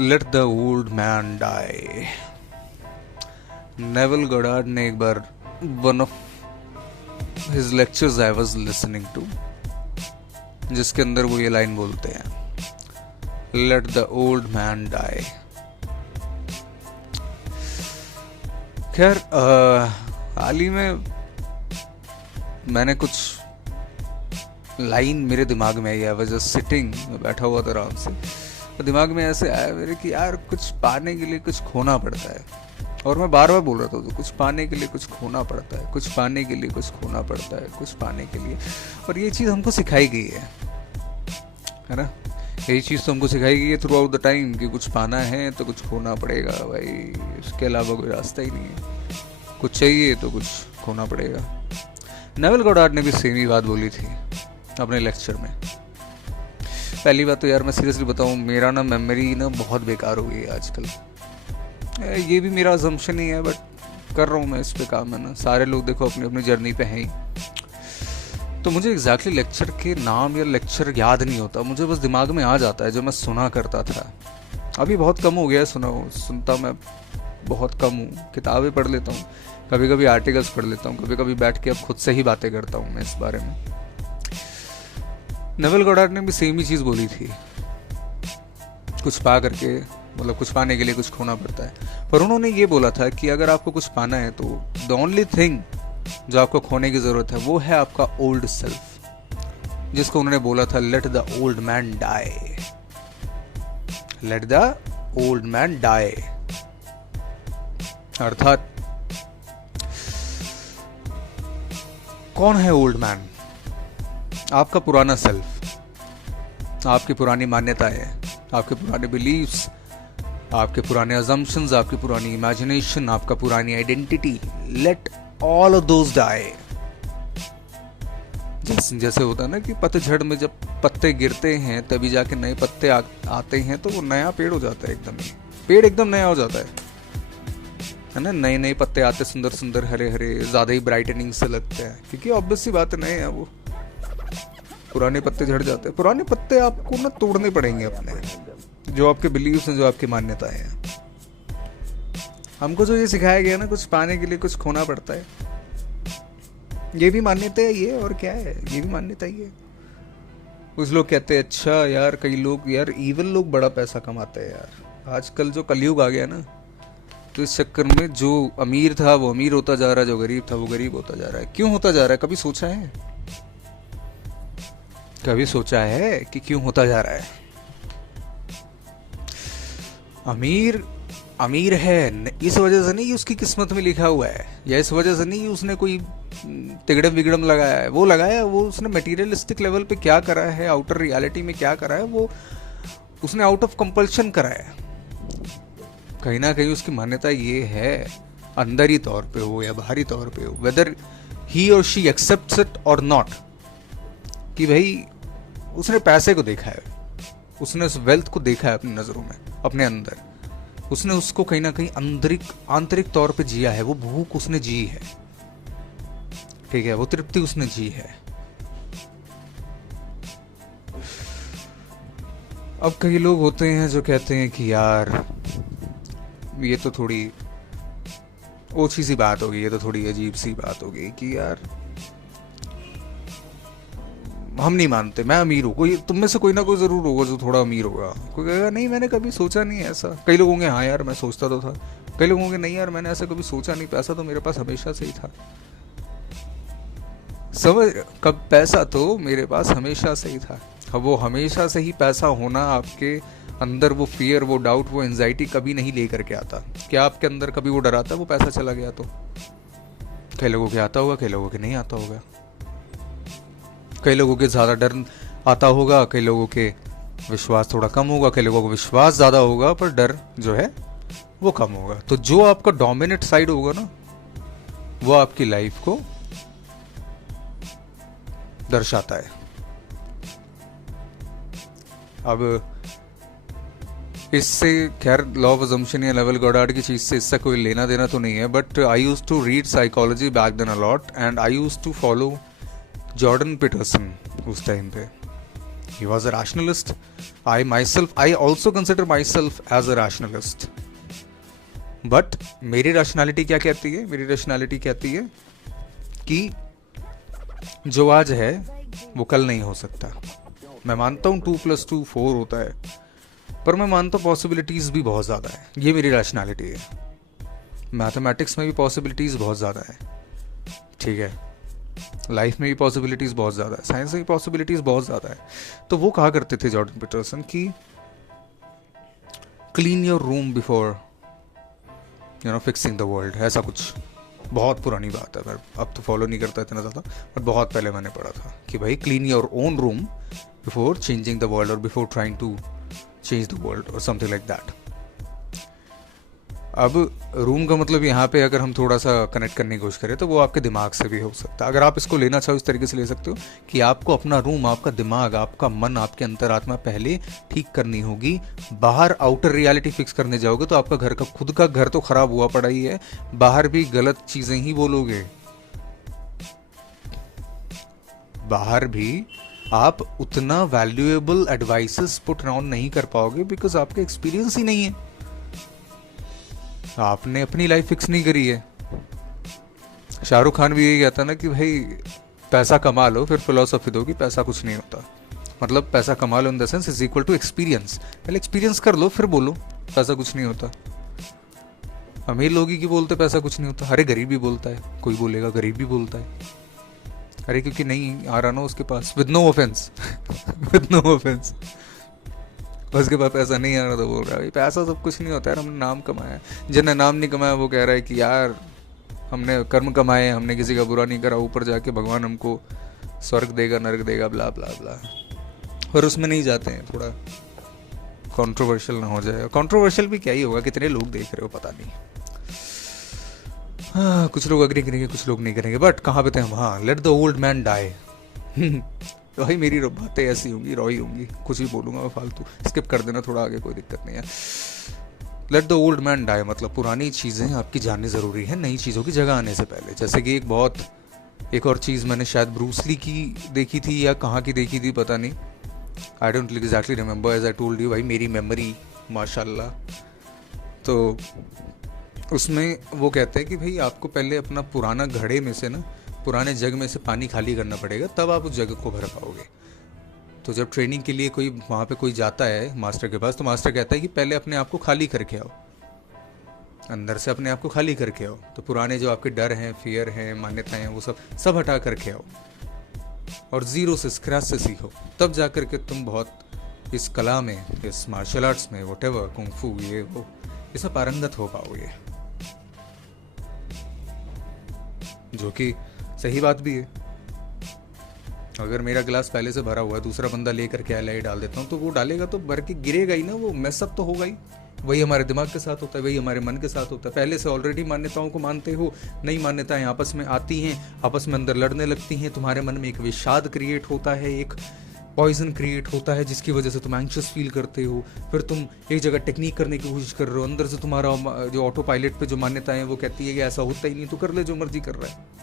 Late the old man die. Neville Goddard ने एक बार one of his lectures I was listening to, जिसके अंदर वो ये लाइन बोलते हैं, let the old man die. खैर हाल ही में मैंने कुछ लाइन मेरे दिमाग में आई। आई वाज जस्ट सिटिंग, बैठा हुआ था आराम से, तो दिमाग में ऐसे आया मेरे कि यार कुछ पाने के लिए कुछ खोना पड़ता है। और मैं बार बार बोल रहा था तो कुछ पाने के लिए कुछ खोना पड़ता है, कुछ पाने के लिए कुछ खोना पड़ता है, कुछ पाने के लिए। और ये चीज़ हमको सिखाई गई है ना। यही चीज़ तो हमको सिखाई गई है थ्रू आउट द टाइम कि कुछ पाना है तो कुछ खोना पड़ेगा भाई, इसके अलावा कोई रास्ता ही नहीं है। कुछ चाहिए तो कुछ खोना पड़ेगा। नेवल गोडार्ड ने भी सेम ही बात बोली थी अपने लेक्चर में। पहली बात तो यार मैं सीरियसली बताऊं, मेरा ना मेमोरी ना बहुत बेकार हो गई है आजकल। ये भी मेरा अजम्पशन ही है, बट कर रहा हूँ मैं इस पे काम, है ना। सारे लोग देखो अपनी अपनी जर्नी पे हैं ही, तो मुझे एग्जैक्टली लेक्चर के नाम या लेक्चर याद नहीं होता। मुझे बस दिमाग में आ जाता है जो मैं सुना करता था। अभी बहुत कम हो गया है सुनता मैं बहुत कम हूँ। किताबें पढ़ लेता हूँ, कभी कभी आर्टिकल्स पढ़ लेता हूँ, कभी कभी बैठ के अब खुद से ही बातें करता हूँ मैं इस बारे में। नेवल गोडार्ड ने भी सेम ही चीज़ बोली थी, कुछ पा करके मतलब कुछ पाने के लिए कुछ खोना पड़ता है। पर उन्होंने ये बोला था कि अगर आपको कुछ पाना है तो द ओनली थिंग जो आपको खोने की ज़रूरत है वो है आपका ओल्ड सेल्फ, जिसको उन्होंने बोला था let the old man die. Let the old man die अर्थात कौन है ओल्ड मैन? आपका पुराना सेल्फ, आपकी पुरानी मान्यताएं, आपके पुराने बिलीव्स, आपके पुराने अजम्पशंस, आपकी पुरानी इमेजिनेशन, आपका पुरानी identity. Let all of those die. जैसे होता है ना कि पतझड़ में जब पत्ते गिरते हैं तभी जाके नए पत्ते आते हैं, तो वो नया पेड़ हो जाता है, एकदम पेड़ एकदम नया हो जाता है ना। नए नए पत्ते आते, सुंदर सुंदर हरे हरे, ज्यादा ही ब्राइटनिंग से लगते हैं, क्योंकि ऑब्वियस सी बात है नए हैं वो। पुराने पत्ते झड़ जाते हैं। पुराने पत्ते आपको ना तोड़ने पड़ेंगे अपने, जो आपके बिलीव्स हैं, जो आपकी मान्यताएं हैं। हमको जो ये सिखाया गया ना, कुछ पाने के लिए कुछ खोना पड़ता है, ये भी मान्यता है ये, और क्या है, ये भी मान्यता ही है। कुछ लोग कहते हैं अच्छा यार, कई लोग यार ईविल लोग बड़ा पैसा कमाते हैं यार। आजकल जो कलयुग आ गया ना, तो इस चक्कर में जो अमीर था वो अमीर होता जा रहा है, जो गरीब था वो गरीब होता जा रहा है। क्यों होता जा रहा है? कभी सोचा है? कभी सोचा है कि क्यों होता जा रहा है? अमीर अमीर है इस वजह से नहीं कि उसकी किस्मत में लिखा हुआ है, या इस वजह से नहीं कि उसने कोई तिगड़म विगड़म लगाया है। वो लगाया, वो उसने मटेरियलिस्टिक लेवल पे क्या करा है, आउटर रियलिटी में क्या करा है, वो उसने आउट ऑफ कंपल्शन करा है। कहीं ना कहीं उसकी मान्यता ये है, अंदरी तौर पे हो या बाहरी तौर पे हो, वेदर ही और शी एक्सेप्ट्स इट और नॉट, कि भाई उसने पैसे को देखा है, उसने उस वेल्थ को देखा है अपनी नजरों में, अपने अंदर। उसने उसको कहीं ना कहीं आंतरिक तौर पे जिया है। वो भूख उसने जी है, ठीक है, वो तृप्ति उसने जी है। अब कई लोग होते हैं जो कहते हैं कि यार ये तो थोड़ी ओछी सी बात होगी, ये तो थोड़ी अजीब सी बात होगी कि यार हम नहीं मानते, मैं अमीर हूँ। कोई तुम में से कोई ना कोई जरूर होगा जो थोड़ा अमीर होगा। कोई कहेगा नहीं मैंने कभी सोचा नहीं ऐसा। कई लोग होंगे हाँ यार मैं सोचता तो था। कई लोग होंगे नहीं यार मैंने ऐसा कभी सोचा नहीं, पैसा तो मेरे पास हमेशा से ही था। समझ, कब पैसा तो मेरे पास हमेशा से ही था। अब वो हमेशा से ही पैसा होना आपके अंदर वो फियर, वो डाउट, वो एंजाइटी कभी नहीं लेकर के आता। क्या आपके अंदर कभी वो डर आता वो पैसा चला गया तो? कई लोगों के आता होगा, कई लोगों के नहीं आता होगा। कई लोगों के ज़्यादा डर आता होगा, कई लोगों के विश्वास थोड़ा कम होगा, कई लोगों को विश्वास ज़्यादा होगा पर डर जो है वो कम होगा। तो जो आपका डोमिनेट साइड होगा ना, वो आपकी लाइफ को दर्शाता है। अब इससे खैर लॉ ऑफ अजम्पशन या नेवल गोडार्ड की चीज़ से इससे कोई लेना देना तो नहीं है, but I used to read psychology back then a lot, and I used to follow Jordan Peterson उस टाइम पे। he was a rationalist. I also consider myself as a rationalist. But मेरी rationality क्या कहती है? मेरी rationality कहती है कि जो आज है वो कल नहीं हो सकता. मैं मानता हूँ 2+2 4 होता है, पर मैं मानता हूँ पॉसिबिलिटीज़ भी बहुत ज़्यादा है. ये मेरी rationality है. मैथमेटिक्स में भी पॉसिबिलिटीज़ बहुत ज़्यादा है, ठीक है. लाइफ में भी पॉसिबिलिटीज़ बहुत ज़्यादा है, साइंस में भी पॉसिबिलिटीज़ बहुत ज़्यादा है. तो वो कहा करते थे जॉर्डन पीटरसन कि clean your room before fixing the world. ऐसा कुछ बहुत पुरानी बात है, मैं अब तो फॉलो नहीं करता इतना ज़्यादा, बट बहुत पहले मैंने पढ़ा था कि भाई clean your own room before changing the world और before trying to change the world और समथिंग लाइक दैट. अब रूम का मतलब यहाँ पे अगर हम थोड़ा सा कनेक्ट करने की कोशिश करें तो वो आपके दिमाग से भी हो सकता है. अगर आप इसको लेना चाहो इस तरीके से ले सकते हो कि आपको अपना रूम, आपका दिमाग, आपका मन, आपके अंतरात्मा पहले ठीक करनी होगी. बाहर आउटर रियलिटी फिक्स करने जाओगे तो आपका घर का खुद का घर तो खराब हुआ पड़ा ही है, बाहर भी गलत चीज़ें ही बोलोगे. बाहर भी आप उतना वैल्यूएबल एडवाइसेस पुट ऑन नहीं कर पाओगे बिकॉज आपका एक्सपीरियंस ही नहीं है. आपने अपनी लाइफ फिक्स नहीं करी है. शाहरुख खान भी यही कहता ना कि भाई पैसा कमा लो फिर फिलोसफी दो कि पैसा कुछ नहीं होता. मतलब पैसा कमा लो in the sense is equal to experience. पहले एक्सपीरियंस कर लो फिर बोलो पैसा कुछ नहीं होता. अमीर लोग ही की बोलते पैसा कुछ नहीं होता. अरे गरीब भी बोलता है, कोई बोलेगा गरीब भी बोलता है. अरे क्योंकि नहीं आ रहा ना उसके पास, with no offence with no offence, उसके पास पैसा नहीं आ रहा तो बोल रहा है पैसा सब कुछ नहीं होता है, हमने नाम कमाया. जिन्हें नाम नहीं कमाया वो कह रहा है कि यार हमने कर्म कमाए, हमने किसी का बुरा नहीं करा, ऊपर जाके भगवान हमको स्वर्ग देगा नर्क देगा ब्ला ब्ला ब्ला. और उसमें नहीं जाते हैं, थोड़ा कंट्रोवर्शियल ना हो जाए. कंट्रोवर्शियल भी क्या ही होगा, कितने लोग देख रहे हो पता नहीं. हाँ, कुछ लोग अग्री करेंगे कुछ लोग नहीं करेंगे, बट कहाँ पे थे हम. हाँ, let the old man die. तो भाई मेरी बातें ऐसी होंगी, रॉई होंगी, कुछ भी बोलूँगा मैं फालतू, स्किप कर देना थोड़ा आगे, कोई दिक्कत नहीं है. Let the old man die मतलब पुरानी चीज़ें आपकी जाननी ज़रूरी है नई चीज़ों की जगह आने से पहले. जैसे कि एक और चीज़ मैंने शायद ब्रूस ली की देखी थी या कहाँ की देखी थी पता नहीं, I don't exactly remember. As I told you भाई मेरी मेमोरी माशाल्लाह. तो उसमें वो कहते हैं कि भाई आपको पहले अपना पुराना घड़े में से ना, पुराने जग में से पानी खाली करना पड़ेगा, तब आप उस जग को भर पाओगे. तो जब ट्रेनिंग के लिए कोई वहाँ पे कोई जाता है मास्टर के पास, तो मास्टर कहता है कि पहले अपने आप को खाली करके आओ, अंदर से अपने आप को खाली करके आओ. तो पुराने जो आपके डर हैं, फियर हैं, मान्यताएं हैं, वो सब हटा करके आओ और ज़ीरो से स्क्रैच से सीखो. तब जा कर के तुम बहुत इस कला में, इस मार्शल आर्ट्स में, व्हाटएवर कुंग फू ये वो सब पारंगत हो पाओगे. जो कि सही बात भी है. अगर मेरा गिलास पहले से भरा हुआ है, दूसरा बंदा लेकर के एलाई डाल देता हूँ, तो वो डालेगा तो भर के गिरेगा ही ना, वो मैसअप तो होगा ही. वही हमारे दिमाग के साथ होता है, वही हमारे मन के साथ होता है. पहले से ऑलरेडी मान्यताओं को मानते हो, नई मान्यताएं आपस में आती हैं, आपस में अंदर लड़ने लगती हैं, तुम्हारे मन में एक विषाद क्रिएट होता है, एक पॉइजन क्रिएट होता है जिसकी वजह से तुम एंग्शियस फील करते हो. फिर तुम एक जगह टेक्निक करने की कोशिश कर रहे हो, अंदर से तुम्हारा जो ऑटो पायलट पे जो मान्यताएं हैं वो कहती है कि ऐसा होता ही नहीं, तो कर ले जो मर्जी कर रहा है.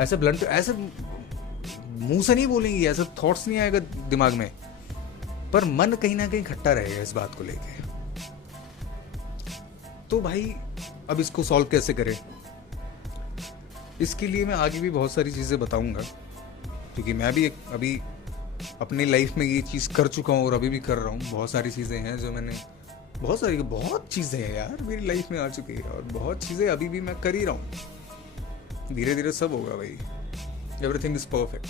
ऐसे ब्लंट, ऐसे मुंह से नहीं बोलेंगी, ऐसे थॉट्स नहीं आएगा दिमाग में, पर मन कहीं ना कहीं खट्टा रहेगा इस बात को लेके. तो भाई अब इसको सॉल्व कैसे करें, इसके लिए मैं आगे भी बहुत सारी चीज़ें बताऊंगा, क्योंकि मैं भी अभी अपनी लाइफ में ये चीज़ कर चुका हूँ और अभी भी कर रहा हूँ. बहुत सारी चीज़ें हैं जो मैंने, बहुत चीज़ें हैं यार मेरी लाइफ में आ चुकी है, और बहुत चीज़ें अभी भी मैं कर ही रहा हूँ. धीरे धीरे सब होगा भाई. Everything is perfect,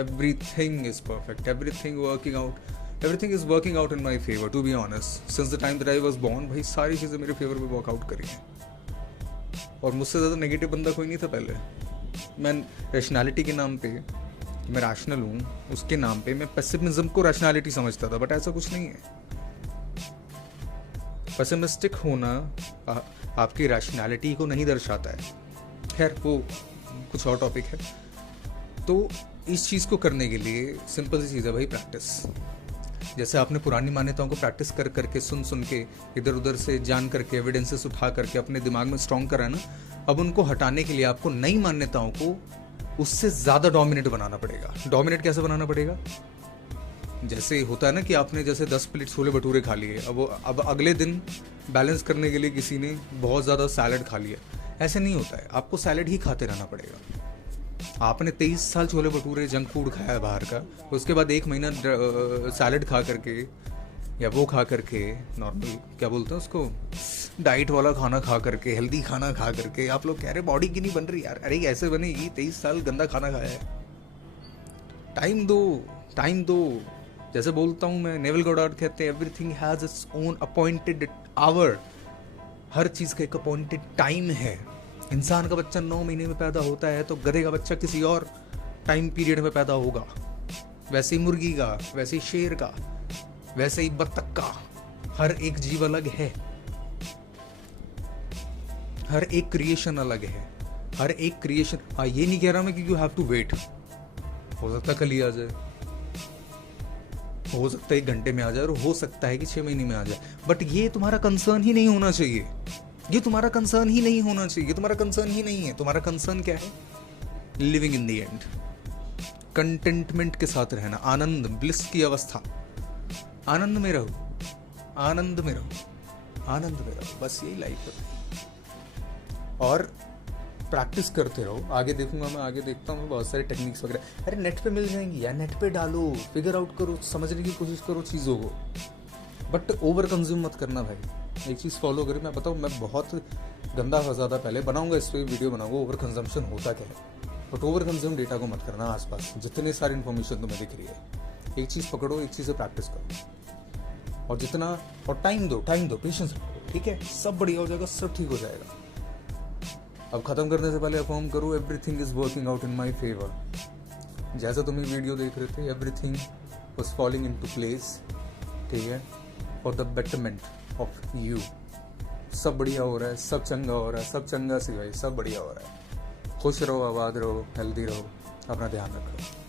everything is perfect, everything is working out in my favour. To be honest, since the time that I was born, भाई सारी चीज़ें मेरे फेवर में वर्कआउट करी हैं. और मुझसे ज़्यादा नेगेटिव बंदा कोई नहीं था पहले. मैं रैशनैलिटी के नाम पे, मैं रैशनल हूँ, उसके नाम पे मैं पेसिमिज्म को रैशनैलिटी समझता था, बट ऐसा कुछ नहीं है. पेसिमिस्टिक होना आपकी रैशनैलिटी को नहीं दर्शाता है. खैर वो कुछ और टॉपिक है. तो इस चीज़ को करने के लिए सिंपल सी चीज़ है भाई, प्रैक्टिस. जैसे आपने पुरानी मान्यताओं को प्रैक्टिस कर करके, सुन के, इधर उधर से जान करके, एविडेंसेस उठा करके अपने दिमाग में स्ट्रॉन्ग करा ना, अब उनको हटाने के लिए आपको नई मान्यताओं को उससे ज़्यादा डोमिनेट बनाना पड़ेगा. डोमिनेट कैसे बनाना पड़ेगा? जैसे होता है ना कि आपने जैसे 10 प्लेट छोले भटूरे खा लिए, अब अगले दिन बैलेंस करने के लिए किसी ने बहुत ज़्यादा सैलड खा लिया, ऐसे नहीं होता है, आपको सैलड ही खाते रहना पड़ेगा। आपने 23 साल छोले भटूरे जंक फूड खाया है बाहर का, उसके बाद 1 महीना सैलड खा करके या वो खा करके, नॉर्मल क्या बोलते हैं उसको, डाइट वाला खाना खा करके, हेल्दी खाना खा करके आप लोग कह रहे बॉडी की नहीं बन रही यार। अरे ऐसे बनेगी, 23 साल गंदा खाना खाया है। टाइम दो, टाइम दो। जैसे बोलता हूँ मैं, नेवल गॉडार्ड कहते हैं everything has its own appointed hour. हर चीज़ का एक अपॉइंटेड टाइम है। इंसान का बच्चा 9 महीने में पैदा होता है तो गधे का बच्चा किसी और टाइम पीरियड में पैदा होगा। वैसे ही मुर्गी का, वैसे ही शेर का, वैसे ही बत्तख का। हर एक जीव अलग है, हर एक क्रिएशन अलग है, हर एक क्रिएशन। हाँ, ये नहीं कह रहा मैं कि यू हैव टू वेट। हो सकता है कल ही आ जाए, हो सकता है 1 घंटे में आ जाए, और हो सकता है कि 6 महीने में आ जाए, बट ये तुम्हारा कंसर्न ही नहीं होना चाहिए। ये तुम्हारा कंसर्न ही नहीं होना चाहिए, तुम्हारा कंसर्न ही नहीं है। तुम्हारा कंसर्न क्या है? Living in the end, contentment के साथ रहना, आनंद, ब्लिस की अवस्था। आनंद में रहो, आनंद में रहो, आनंद में रहो, बस यही लाइफ है। और प्रैक्टिस करते रहो। आगे देखूंगा मैं, आगे देखता हूँ बहुत सारी टेक्निक्स वगैरह। अरे नेट पे मिल जाएंगी यार, नेट पे डालो, फिगर आउट करो, समझने की कोशिश करो चीज़ों को, बट ओवर कंज्यूम मत करना भाई। एक चीज़ फॉलो करें। मैं बताऊँ, मैं बहुत गंदा ज़्यादा पहले बनाऊंगा, इस पर वीडियो बनाऊंगा ओवर कंजम्पशन होता क्या है, बट ओवर कंज्यूम डेटा को मत करना। आसपास जितने सारी इन्फॉर्मेशन तुम्हें दिख रही है, एक चीज़ पकड़ो, एक चीज़ से प्रैक्टिस करो, और जितना, और टाइम दो, पेशेंस रखो, ठीक है, सब बढ़िया हो जाएगा, सब ठीक हो जाएगा। अब खत्म करने से पहले अफर्म करो, everything is working out in my favour. जैसा तुम वीडियो देख रहे थे, everything was falling in to place, ठीक है, for the betterment of you. सब बढ़िया हो रहा है, सब चंगा हो रहा है, सब चंगा सी भाई, सब बढ़िया हो रहा है। खुश रहो, आबाद रहो, हेल्दी रहो, अपना ध्यान रखो।